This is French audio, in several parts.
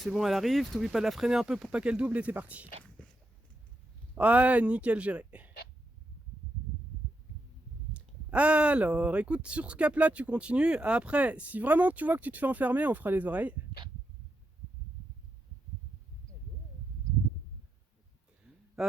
c'est bon, elle arrive. T'oublies pas de la freiner un peu pour pas qu'elle double et c'est parti. Ouais, nickel géré. Alors, écoute, sur ce cap-là, tu continues. Après, si vraiment tu vois que tu te fais enfermer, on fera les oreilles.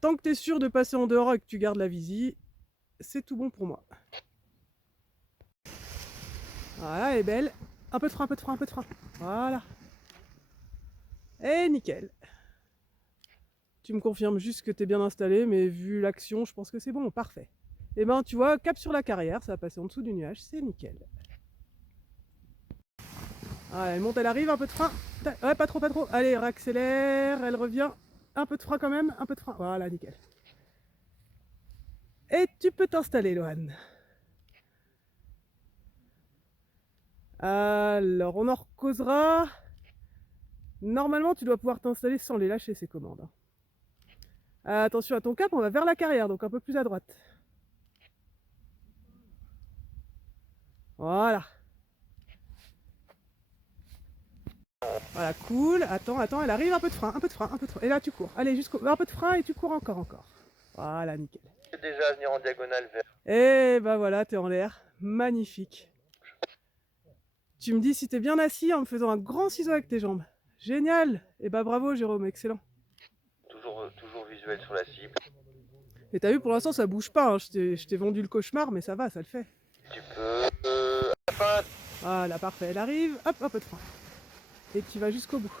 Tant que tu es sûr de passer en dehors et que tu gardes la visie, c'est tout bon pour moi. Voilà, elle est belle. Un peu de frein, un peu de frein, un peu de frein. Voilà. Et nickel. Tu me confirmes juste que tu es bien installé, mais vu l'action, je pense que c'est bon, parfait. Et ben, tu vois, cap sur la carrière, ça va passer en dessous du nuage, c'est nickel. Voilà, elle monte, elle arrive, un peu de frein. Ouais, pas trop, pas trop. Allez, réaccélère, elle revient. Un peu de frein quand même, un peu de frein. Voilà, nickel. Et tu peux t'installer, Lohan. Alors, on en recausera. Normalement, tu dois pouvoir t'installer sans les lâcher, ces commandes. Attention à ton cap, on va vers la carrière, donc un peu plus à droite. Voilà. Voilà, cool. Attends, attends, elle arrive, un peu de frein, un peu de frein, un peu de frein. Et là, tu cours. Allez, jusqu'au... Un peu de frein et tu cours encore, encore. Voilà, nickel. C'est déjà à venir en diagonale vers. Et bah voilà, t'es en l'air. Magnifique. Tu me dis si t'es bien assis en me faisant un grand ciseau avec tes jambes. Génial. Et bah bravo, Jérôme, excellent. Toujours visuel sur la cible. Et t'as vu, pour l'instant, ça bouge pas. Hein. Je t'ai vendu le cauchemar, mais ça va, ça le fait. Tu peux. Enfin, Voilà, parfait. Elle arrive. Hop, un peu de frein. Et tu vas jusqu'au bout.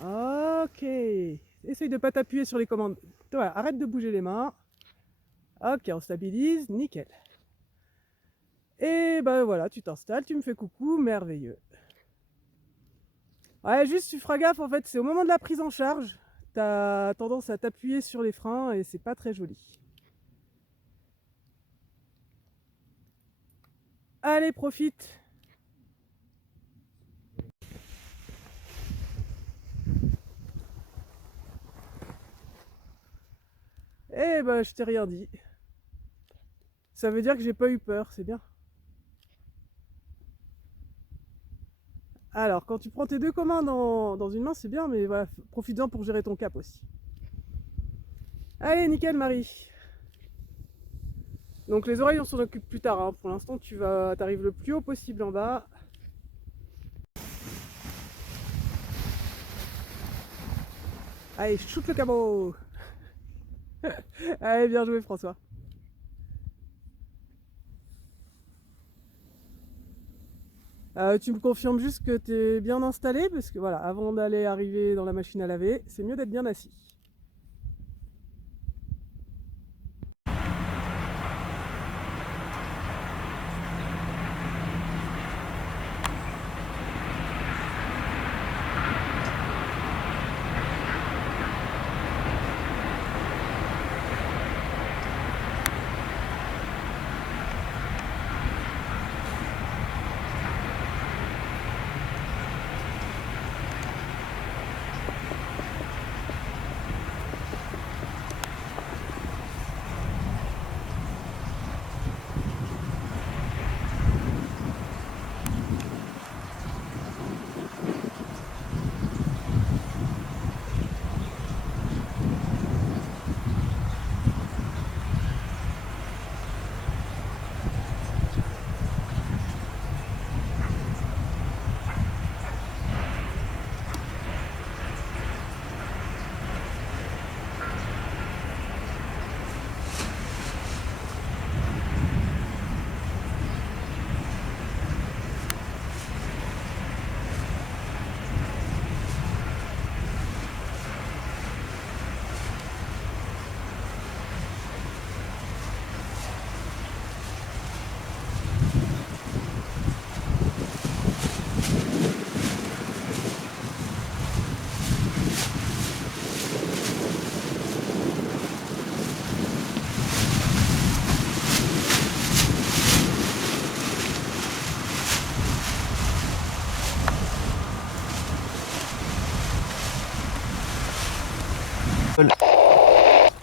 Ok. Essaye de pas t'appuyer sur les commandes. Toi, arrête de bouger les mains. Ok, on stabilise. Nickel. Et ben voilà, tu t'installes, tu me fais coucou, merveilleux. Ouais, juste tu feras gaffe, en fait, c'est au moment de la prise en charge, t'as tendance à t'appuyer sur les freins et c'est pas très joli. Allez, profite. Eh ben, je t'ai rien dit. Ça veut dire que j'ai pas eu peur, c'est bien. Alors, quand tu prends tes deux commandes dans une main, c'est bien, mais voilà, profites-en pour gérer ton cap aussi. Allez, nickel, Marie. Donc les oreilles, on s'en occupe plus tard. Hein. Pour l'instant, t'arrives le plus haut possible en bas. Allez, shoot le cabot. Allez, bien joué, François. Tu me confirmes juste que tu es bien installé, parce que voilà, avant d'aller arriver dans la machine à laver, c'est mieux d'être bien assis.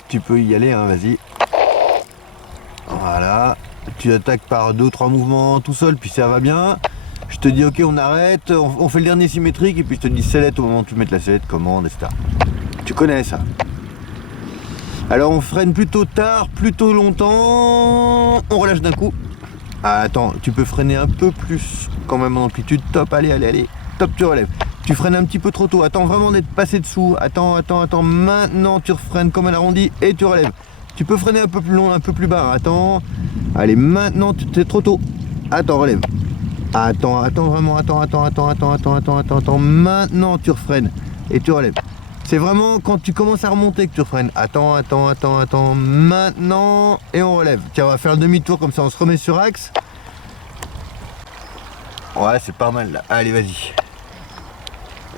Tu peux y aller, hein, vas-y. Voilà. Tu attaques par 2 ou 3 mouvements tout seul, puis ça va bien. Je te dis ok on arrête, on fait le dernier symétrique et puis je te dis sellette au moment où tu mets la sellette, commande, etc. Tu connais ça. Alors on freine plutôt tard, plutôt longtemps, on relâche d'un coup. Ah, attends, tu peux freiner un peu plus quand même en amplitude, top, allez, top tu relèves. Tu freines un petit peu trop tôt, attends vraiment d'être passé dessous, attends, maintenant tu refreines comme un arrondi et tu relèves. Tu peux freiner un peu plus long, un peu plus bas, attends, allez maintenant tu es trop tôt, attends relève. Attends, vraiment, attends, maintenant tu refreines et tu relèves. C'est vraiment quand tu commences à remonter que tu refreines. Attends, maintenant et on relève. Tiens, on va faire le demi-tour comme ça, on se remet sur axe. Ouais, c'est pas mal là. Allez, vas-y.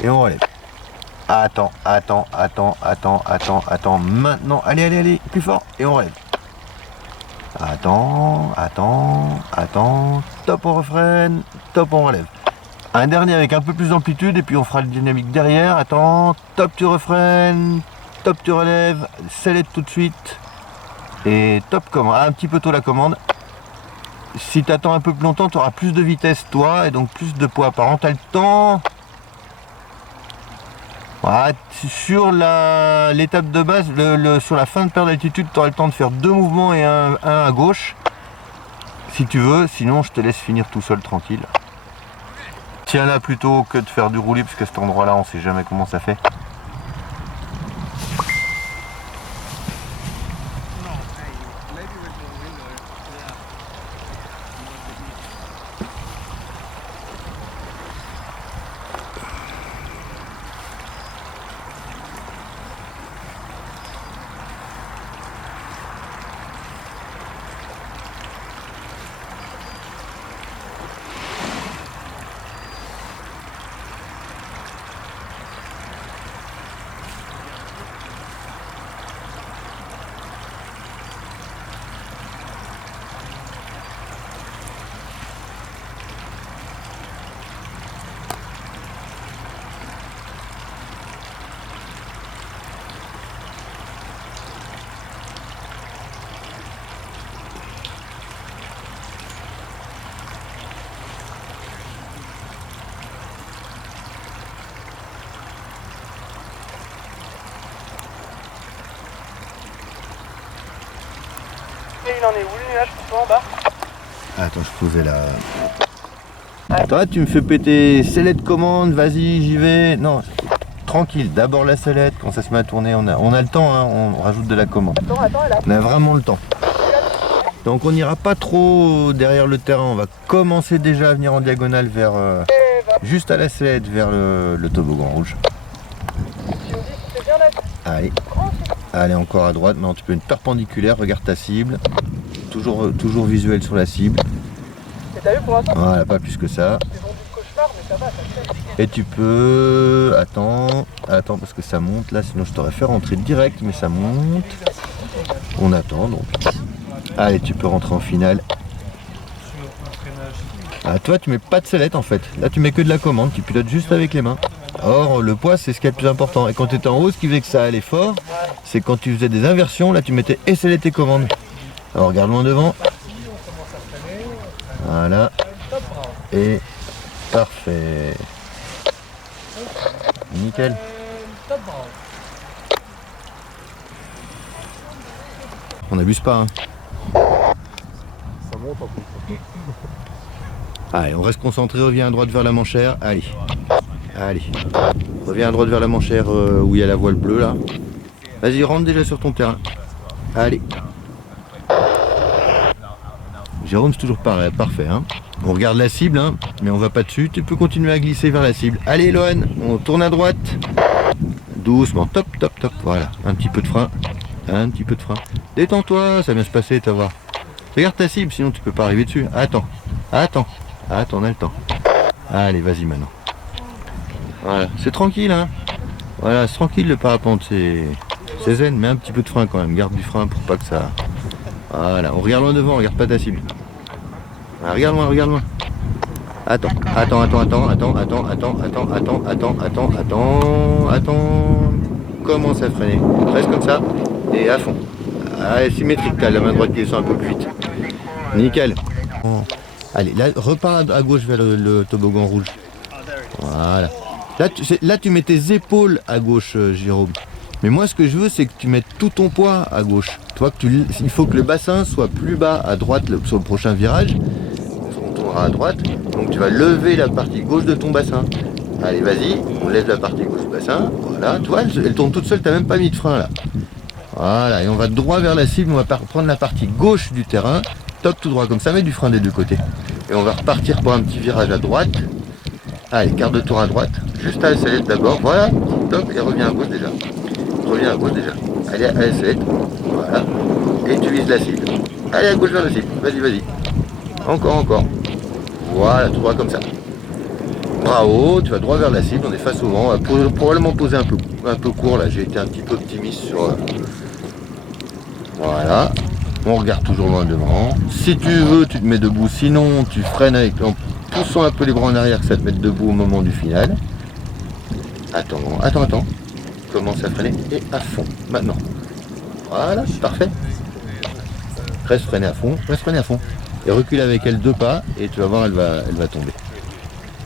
Et on relève. Attends, maintenant. Allez, plus fort et on relève. Attends, top on refreine, top on relève. Un dernier avec un peu plus d'amplitude et puis on fera le dynamique derrière. Attends, top tu refreines, top tu relèves, sellette tout de suite. Et top commande, un petit peu tôt la commande. Si tu attends un peu plus longtemps, tu auras plus de vitesse toi et donc plus de poids apparent. Tu as le temps. Voilà, sur l'étape de base, sur la fin de perte d'altitude, tu auras le temps de faire 2 mouvements et un à gauche. Si tu veux, sinon je te laisse finir tout seul tranquille. Tiens là plutôt que de faire du roulis parce qu'à cet endroit là on sait jamais comment ça fait. Et il en est où le nuage pour toi en bas? Attends, je posais là. Toi tu me fais péter sellette commande, vas-y j'y vais. Non, tranquille, d'abord la sellette, quand ça se met à tourner, on a le temps, hein, on rajoute de la commande. Attends, elle a... On a vraiment le temps. Donc on n'ira pas trop derrière le terrain, on va commencer déjà à venir en diagonale vers juste à la sellette, vers le toboggan rouge. Allez, encore à droite, mais un petit peu une perpendiculaire, regarde ta cible. Toujours visuel sur la cible. Et t'as vu pour l'instant? Voilà, pas plus que ça. Et tu peux... Attends, parce que ça monte là, sinon je t'aurais fait rentrer direct, mais ça monte. On attend donc. Allez, tu peux rentrer en finale. Ah, toi, tu mets pas de sellette en fait. Là, tu mets que de la commande, tu pilotes juste avec les mains. Or, le poids, c'est ce qui est le plus important. Et quand tu étais en haut, ce qui faisait que ça allait fort, c'est quand tu faisais des inversions, là, tu mettais et sellette et commande. Alors, regarde loin devant. Voilà. Et parfait. Nickel. On n'abuse pas, hein. Allez, on reste concentré, reviens à droite vers la manchère. Allez. Reviens à droite vers la manchère où il y a la voile bleue là. Vas-y, rentre déjà sur ton terrain. Allez. Jérôme, c'est toujours pareil, parfait, hein. On regarde la cible, hein, mais on va pas dessus. Tu peux continuer à glisser vers la cible. Allez, Lohan, on tourne à droite. Doucement, top. Voilà, un petit peu de frein. Détends-toi, ça va bien se passer, tu vas voir. Regarde ta cible, sinon tu peux pas arriver dessus. Attends, on a le temps. Allez, vas-y maintenant. Voilà, c'est tranquille, hein. Voilà, c'est tranquille le parapente, c'est zen, mais un petit peu de frein quand même. Garde du frein pour pas que ça... Voilà, on regarde loin devant, on regarde pas ta cible. Ah, regarde loin. Attends. Commence à freiner. Reste comme ça et à fond. Allez, symétrique, t'as la main droite qui descend un peu plus vite. Nickel. Allez, là, repars à gauche vers le toboggan rouge. Voilà. Là, tu mets tes épaules à gauche, Jérôme. Mais moi, ce que je veux, c'est que tu mettes tout ton poids à gauche. Il faut que le bassin soit plus bas à droite sur le prochain virage. On tournera à droite. Donc, tu vas lever la partie gauche de ton bassin. Allez, vas-y, on lève la partie gauche du bassin. Voilà, tu vois, elle tourne toute seule, t'as même pas mis de frein là. Voilà, et on va droit vers la cible, on va prendre la partie gauche du terrain. Top, tout droit, comme ça, met du frein des deux côtés. Et on va repartir pour un petit virage à droite. Allez, quart de tour à droite. Juste à la sellette d'abord, voilà, top, et reviens à gauche déjà. Reviens à gauche déjà. Allez, à la sellette, voilà. Et tu vises la cible. Allez, à gauche vers la cible, vas-y, vas-y. Encore, encore. Voilà, tout droit comme ça. Bravo, tu vas droit vers la cible, on est face au vent. On va probablement poser un peu court là, j'ai été un petit peu optimiste sur... Voilà, on regarde toujours loin devant. Si tu veux, tu te mets debout, sinon tu freines en poussant un peu les bras en arrière que ça te mette debout au moment du final. Attends. Commence à freiner et à fond, maintenant. Voilà, parfait. Reste freiné à fond. Et recule avec elle 2 pas et tu vas voir, elle va tomber.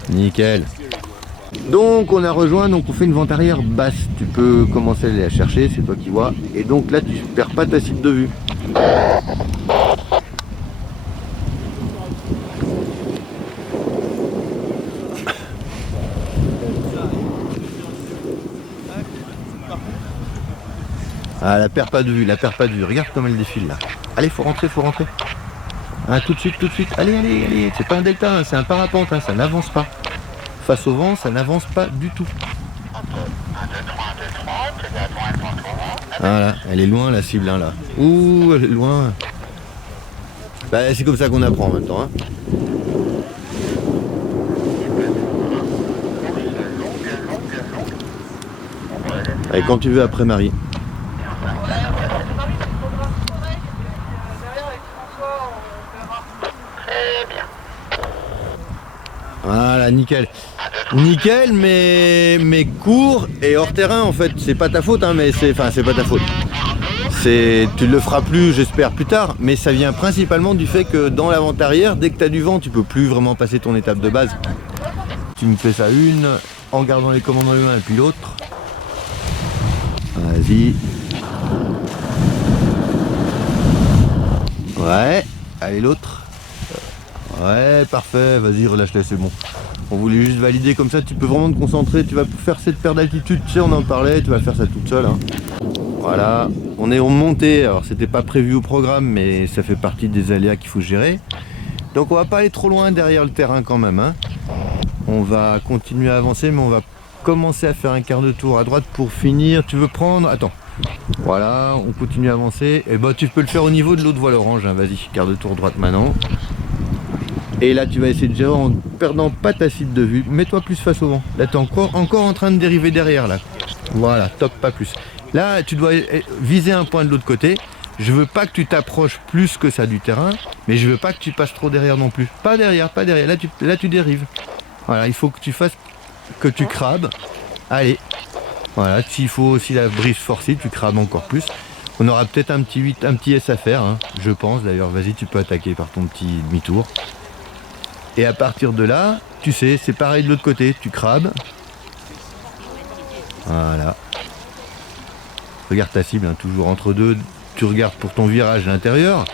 Nickel. Donc on a rejoint, donc on fait une vente arrière basse. Tu peux commencer à aller la chercher, c'est toi qui vois. Et donc là tu perds pas ta cible de vue. Ah, la perd pas de vue. Regarde comme elle défile là. Allez, faut rentrer. Ah, tout de suite. Allez. C'est pas un delta, hein, c'est un parapente, hein, ça n'avance pas. Face au vent, ça n'avance pas du tout. Voilà, elle est loin la cible 1 là. Ouh, elle est loin. Bah, c'est comme ça qu'on apprend en même temps. Hein. Allez, quand tu veux après Marie. Voilà, nickel. Nickel, mais court et hors terrain en fait. C'est pas ta faute, hein, mais c'est pas ta faute. Tu le feras plus, j'espère, plus tard, mais ça vient principalement du fait que dans la vente arrière, dès que tu as du vent, tu peux plus vraiment passer ton étape de base. Tu me fais ça une, en gardant les commandes dans les mains et puis l'autre. Vas-y. Ouais, allez l'autre. Ouais, parfait, vas-y, relâche-les, c'est bon. On voulait juste valider comme ça, tu peux vraiment te concentrer, tu vas faire cette perte d'altitude, tu sais, on en parlait, tu vas faire ça toute seule. Hein. Voilà, on est en montée, alors c'était pas prévu au programme, mais ça fait partie des aléas qu'il faut gérer. Donc on va pas aller trop loin derrière le terrain quand même. Hein. On va continuer à avancer, mais on va commencer à faire un quart de tour à droite pour finir. Tu veux prendre... Attends. Voilà, on continue à avancer. Et bah tu peux le faire au niveau de l'autre voile orange, hein. Vas-y, quart de tour droite maintenant. Et là tu vas essayer de gérer en perdant pas ta cible de vue. Mets-toi plus face au vent. Là tu es encore en train de dériver derrière là. Voilà, top, pas plus. Là tu dois viser un point de l'autre côté. Je veux pas que tu t'approches plus que ça du terrain, mais je veux pas que tu passes trop derrière non plus. Pas derrière. Là tu dérives. Voilà, il faut que tu fasses que tu crabes. Allez. Voilà, s'il faut aussi la brise forcée, tu crabes encore plus. On aura peut-être un petit S à faire, hein, je pense d'ailleurs. Vas-y, tu peux attaquer par ton petit demi-tour. Et à partir de là, tu sais, c'est pareil de l'autre côté, tu crabes. Voilà. Regarde ta cible, hein, toujours entre deux. Tu regardes pour ton virage à l'intérieur,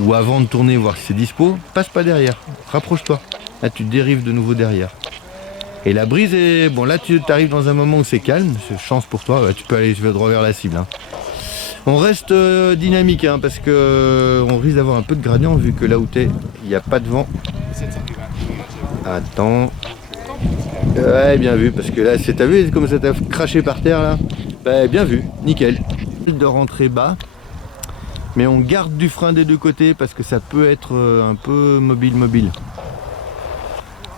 ou avant de tourner, voir si c'est dispo. Passe pas derrière, rapproche-toi. Là, tu dérives de nouveau derrière. Et la brise est... Bon, là, tu arrives dans un moment où c'est calme. C'est chance pour toi, tu peux aller droit vers la cible. Hein. On reste dynamique, hein, parce que on risque d'avoir un peu de gradient, vu que là où tu es, il n'y a pas de vent. Attends. Ouais, bien vu, parce que là, t'as vu comme ça t'a craché par terre, là? Bah, bien vu, nickel. De rentrer bas, mais on garde du frein des deux côtés, parce que ça peut être un peu mobile.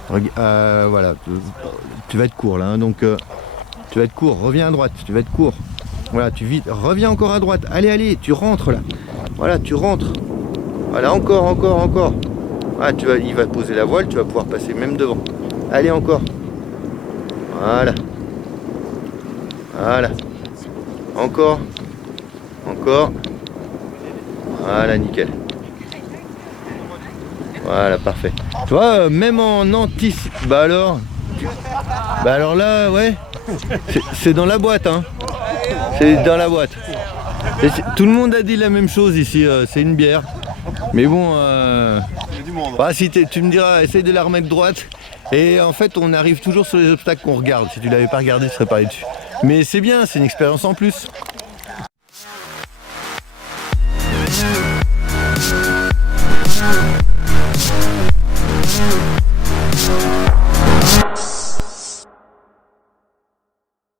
Voilà, tu vas être court, là, hein, donc... tu vas être court, reviens à droite, tu vas être court. Voilà, tu vides, reviens encore à droite. Allez, tu rentres, là. Voilà, tu rentres. Voilà, encore. Ah, il va poser la voile, tu vas pouvoir passer même devant. Allez, encore. Voilà. Encore. Voilà, nickel. Voilà, parfait. Tu vois, même en anticipation. Bah alors là, ouais. C'est dans la boîte, hein. C'est dans la boîte. Et tout le monde a dit la même chose ici, c'est une bière. Mais bon, bah, si tu me diras, essaye de la remettre droite. Et en fait, on arrive toujours sur les obstacles qu'on regarde. Si tu l'avais pas regardé, tu serais pas allé dessus. Mais c'est bien, c'est une expérience en plus.